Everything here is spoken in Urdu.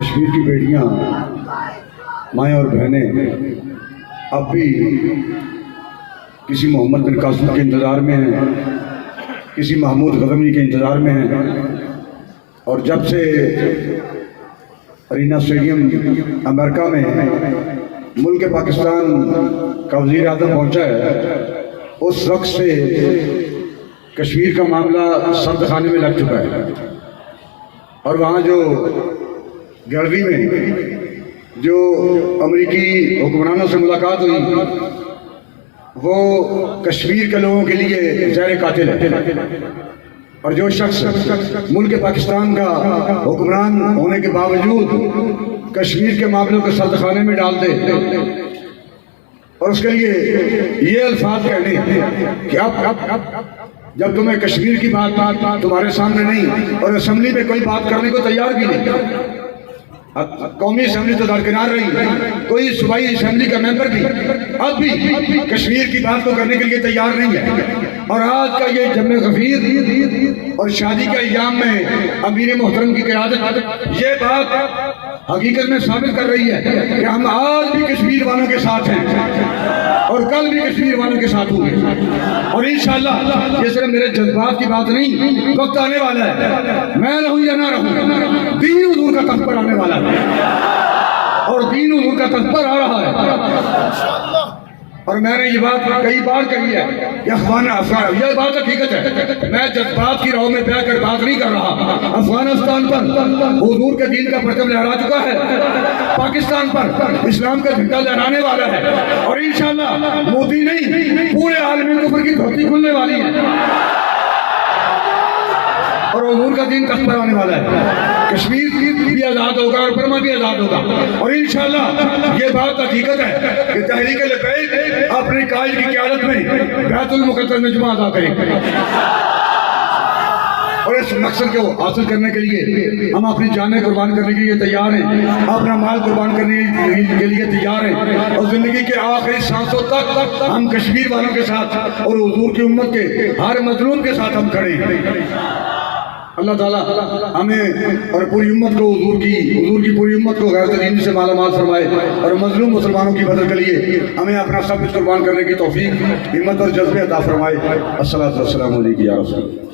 کشمیر کی بیٹیاں، مائیں اور بہنیں اب بھی کسی محمد بن قاسم کے انتظار میں ہیں، کسی محمود غزنوی کے انتظار میں ہیں، اور جب سے ارینا اسٹیڈیم امریکہ میں ملک پاکستان کا وزیر اعظم پہنچا ہے، اس وقت سے کشمیر کا معاملہ سرد خانے میں لگ چکا ہے، اور وہاں جو گیلری میں جو امریکی حکمرانوں سے ملاقات ہوئی وہ کشمیر کے لوگوں کے لیے زہر قاتل ہے، اور جو شخص ملک پاکستان کا حکمران ہونے کے باوجود کشمیر کے معاملوں کو سرد خانے میں ڈال دے اور اس کے لیے یہ الفاظ کہنے کہ اب جب تمہیں کشمیر کی بات تمہارے سامنے نہیں اور اسمبلی میں کوئی بات کرنے کو تیار بھی نہیں، قومی اسمبلی تو درکنار رہی، کوئی صوبائی اسمبلی کا ممبر بھی اب بھی کشمیر کی بات کو کرنے کے لیے تیار نہیں ہے، اور آج کا یہ جمع غفیر اور شادی کے ایام میں امیر محترم کی قیادت یہ بات حقیقت میں ثابت کر رہی ہے کہ ہم آج بھی کشمیر والوں کے ساتھ ہیں اور کل بھی کشمیر والوں کے ساتھ ہوں گے، اور انشاءاللہ یہ صرف میرے جذبات کی بات نہیں، وقت آنے والا ہے میں رہوں یا نہ رہوں، دین حضور کا تخت پر آنے والا ہے، اور دین حضور کا تخت پر آ رہا ہے، اور میں نے یہ بات کئی بار کہی ہے کہ یہ بات حقیقت ہے، میں جذبات کی راہوں میں بہ کر بات نہیں کر رہا، افغانستان پر حضور کے دین کا پرچم لہرا چکا ہے، پاکستان پر اسلام کا جھنڈا لہرانے والا ہے، اور انشاءاللہ مودی نہیں پورے عالم کفر کی دھوتی کھلنے والی ہے، اور حضور کا دین تخت پر آنے والا ہے، کشمیر بھی آزاد ہوگا اور برما بھی آزاد ہوگا، اور انشاءاللہ یہ بات حقیقت ہے کہ تحریک لبیک اپنی قائد کی قیادت میں بیت المقدس میں جمعہ ادا کریں گے، اور اس مقصد کو حاصل کرنے کے لیے ہم اپنی جانیں قربان کرنے کے لیے تیار ہیں، اپنا مال قربان کرنے کے لیے تیار ہیں، اور زندگی کے آخری سانسوں تک ہم کشمیر والوں کے ساتھ اور حضور کی امت کے ہر مظلوم کے ساتھ ہم کھڑے ہیں۔ اللہ تعالیٰ ہمیں اور پوری امت کو حضور کی پوری امت کو غیرت دینی سے مالا مال فرمائے، اور مظلوم مسلمانوں کی مدد کے لیے ہمیں اپنا سب کچھ قربان کرنے کی توفیق، ہمت اور جذبے عطا فرمائے۔ الصلاۃ والسلام علیکم یا رسول اللہ۔